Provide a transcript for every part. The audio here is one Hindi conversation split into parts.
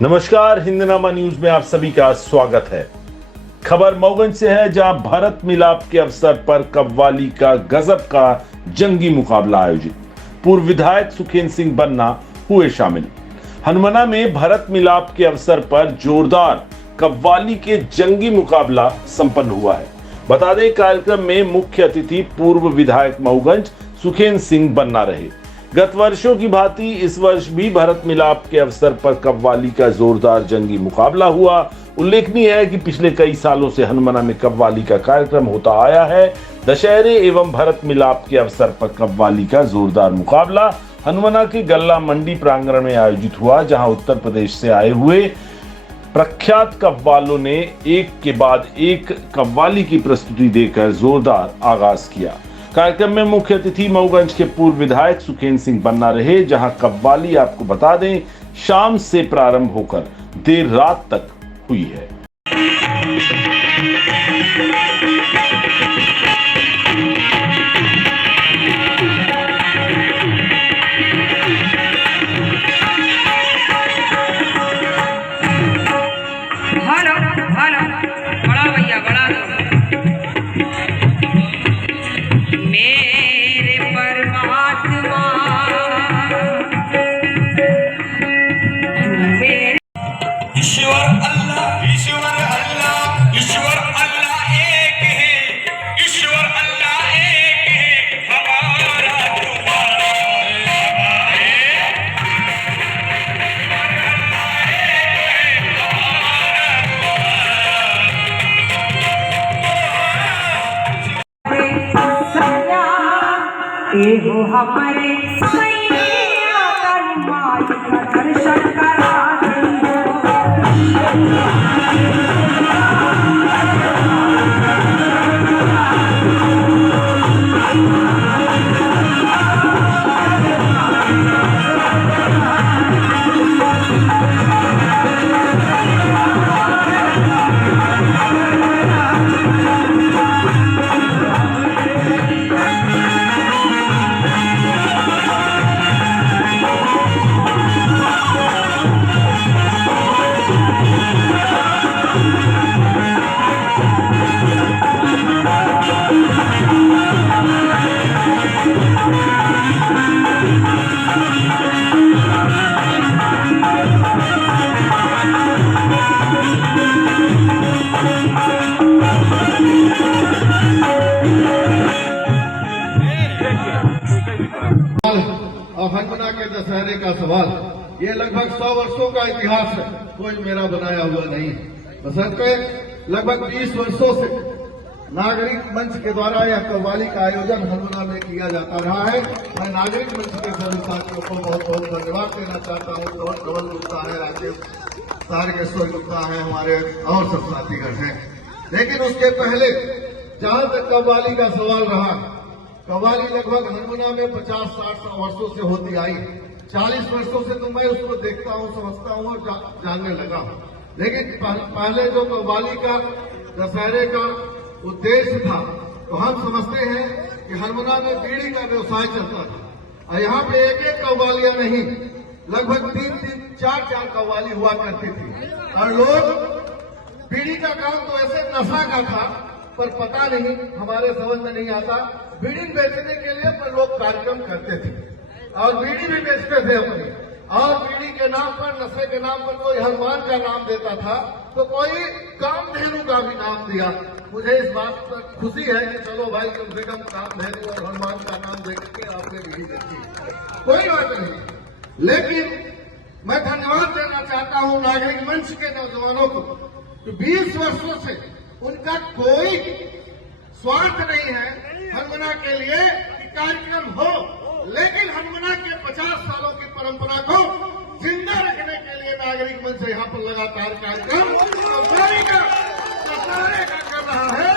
नमस्कार, हिंदनामा न्यूज में आप सभी का स्वागत है। खबर मऊगंज से है, जहां भरत मिलाप के अवसर पर कव्वाली का गजब का जंगी मुकाबला आयोजित। पूर्व विधायक सुखेंद्र सिंह बन्ना हुए शामिल। हनुमाना में भरत मिलाप के अवसर पर जोरदार कव्वाली के जंगी मुकाबला संपन्न हुआ है। बता दें, कार्यक्रम में मुख्य अतिथि पूर्व विधायक मऊगंज सुखेंद्र सिंह बन्ना रहे। गत वर्षों की भांति इस वर्ष भी भरत मिलाप के अवसर पर कव्वाली का जोरदार जंगी मुकाबला हुआ। उल्लेखनीय है कि पिछले कई सालों से हनुमाना में कव्वाली का कार्यक्रम होता आया है। दशहरे एवं भरत मिलाप के अवसर पर कव्वाली का जोरदार मुकाबला हनुमाना के गल्ला मंडी प्रांगण में आयोजित हुआ, जहां उत्तर प्रदेश से आए हुए प्रख्यात कव्वालों ने एक के बाद एक कव्वाली की प्रस्तुति देकर जोरदार आगाज किया। कार्यक्रम में मुख्य अतिथि मऊगंज के पूर्व विधायक सुखेंद्र सिंह बन्ना रहे, जहां कव्वाली आपको बता दें शाम से प्रारंभ होकर देर रात तक हुई है। बड़ा भैया बड़ा मेरे परमात्मा ईश्वर अल्लाह ईश्वर अल्लाह ईश्वर अल्लाह एक है, ईश्वर अल्लाह एक है, हमारा तुम्हारा हो हमारे सैया माई का दर्शन करा और हनुमाना के दशहरे का सवाल, ये लगभग 100 वर्षों का इतिहास है, कोई मेरा बनाया हुआ नहीं है। बशर्ते लगभग 20 वर्षों से नागरिक मंच के द्वारा यह कव्वाली का आयोजन हनुमाना में किया जाता रहा है। मैं नागरिक मंच के सभी साथियों को बहुत बहुत धन्यवाद देना चाहता हूँ। धवल गुप्ता है, राजेश तारकेश्वर गुप्ता है, हमारे और सब साथीगण हैं। लेकिन उसके पहले जहां तक कव्वाली का सवाल रहा, कव्वाली लगभग हनुमाना में 50-60 वर्षों से होती आई। 40 वर्षों से तो मैं उसको देखता हूँ, समझता हूँ और जानने लगा हूँ। लेकिन पहले जो कव्वाली का दशहरे का उद्देश्य था, तो हम समझते हैं कि हनुमाना में बीड़ी का व्यवसाय चलता था और यहाँ पे एक एक कव्वालियां नहीं, लगभग 3-4 कव्वाली हुआ करती थी। और लोग बीड़ी का काम तो ऐसे नशा का था, पर पता नहीं, हमारे समझ में नहीं आता। बीड़ी बेचने के लिए पर लोग कार्यक्रम करते थे और बीड़ी भी बेचते थे अपनी, और बीड़ी के नाम पर, नशे के नाम पर कोई हनुमान का नाम देता था, तो कोई कामधेनु का भी नाम दिया। मुझे इस बात पर खुशी है कि चलो भाई, कम से कम कामधेनु और हनुमान का नाम देख के आपने बीड़ी बेची, कोई बात नहीं। लेकिन मैं धन्यवाद देना चाहता हूं नागरिक मंच के नौजवानों को कि 20 वर्षों से उनका कोई स्वार्थ नहीं है हनुमाना के लिए कि कार्यक्रम हो, लेकिन हनुमाना के 50 सालों की परंपरा को जिंदा रखने के लिए नागरिक मंच यहाँ पर लगातार कार्यक्रम कव्वाली का दशहरे का कर रहा है।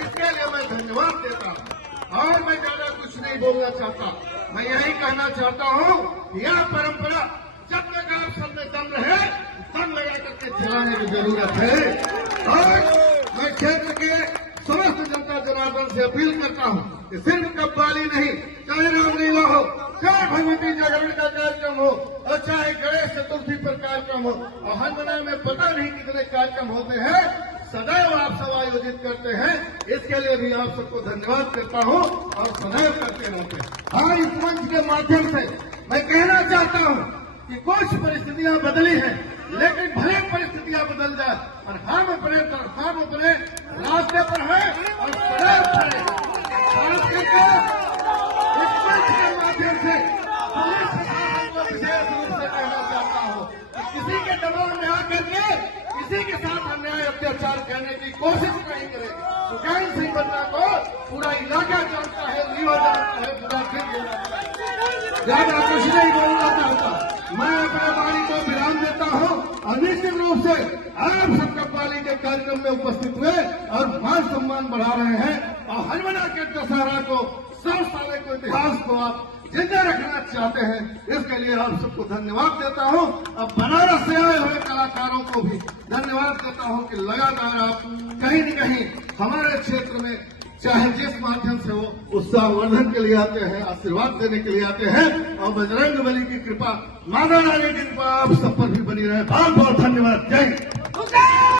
इसके लिए मैं धन्यवाद देता हूँ और मैं ज्यादा कुछ नहीं बोलना चाहता। मैं यही कहना चाहता हूँ, यह परंपरा जब तक आप सब में दम रहे, दम लगा करके चलाने की जरूरत है। और मैं क्षेत्र के समस्त जनता जनार्दन से अपील करता हूं कि सिर्फ कव्वाली नहीं, चाहे रामलीला हो, चाहे भगवती जागरण का कार्यक्रम हो और चाहे गणेश चतुर्थी पर कार्यक्रम हो, और हनुमाना में पता नहीं कितने कार्यक्रम होते हैं, सदैव आप सब आयोजित करते हैं। इसके लिए भी आप सबको धन्यवाद करता हूं और सदैव करते रहते हैं। हाँ, इस मंच के माध्यम से मैं कहना चाहता हूं कि कुछ परिस्थितियां बदली हैं, लेकिन भले परिस्थितियां बदल जाए और हम अपने रास्ते पर हैं और सदैव खड़े हैं। खास करके इस मंच के माध्यम से पुलिस प्रशासन को विशेष रूप से कहना चाहता हूं कि किसी के दबाव में आकर के किसी के साथ अन्याय अत्याचार करने की कोशिश नहीं करे। सुखैन सिंह बन्ना को पूरा इलाका जानता है, लीवा जानता है, पूरा दिन जानता है। ज्यादा कुछ नहीं बोलना चाहता, मैं अपने वाणी को विराम देता हूं और निश्चित रूप से आप सब कव्वाली के कार्यक्रम में उपस्थित हुए और मान सम्मान बढ़ा रहे हैं और हनुमाना के दशहरा को 100 साल के इतिहास को आप जिंदा रखना चाहते हैं। इसके लिए आप सबको धन्यवाद देता हूं। अब बनारस से आए हुए कलाकारों को भी धन्यवाद देता हूं कि लगातार आप कहीं न कहीं हमारे क्षेत्र में चाहे जिस माध्यम से हो उत्साहवर्धन के लिए आते हैं, आशीर्वाद देने के लिए आते हैं और बजरंग बली की कृपा, माता रानी की कृपा आप सब पर भी बनी रहे। बहुत बहुत धन्यवाद। जय हिंद।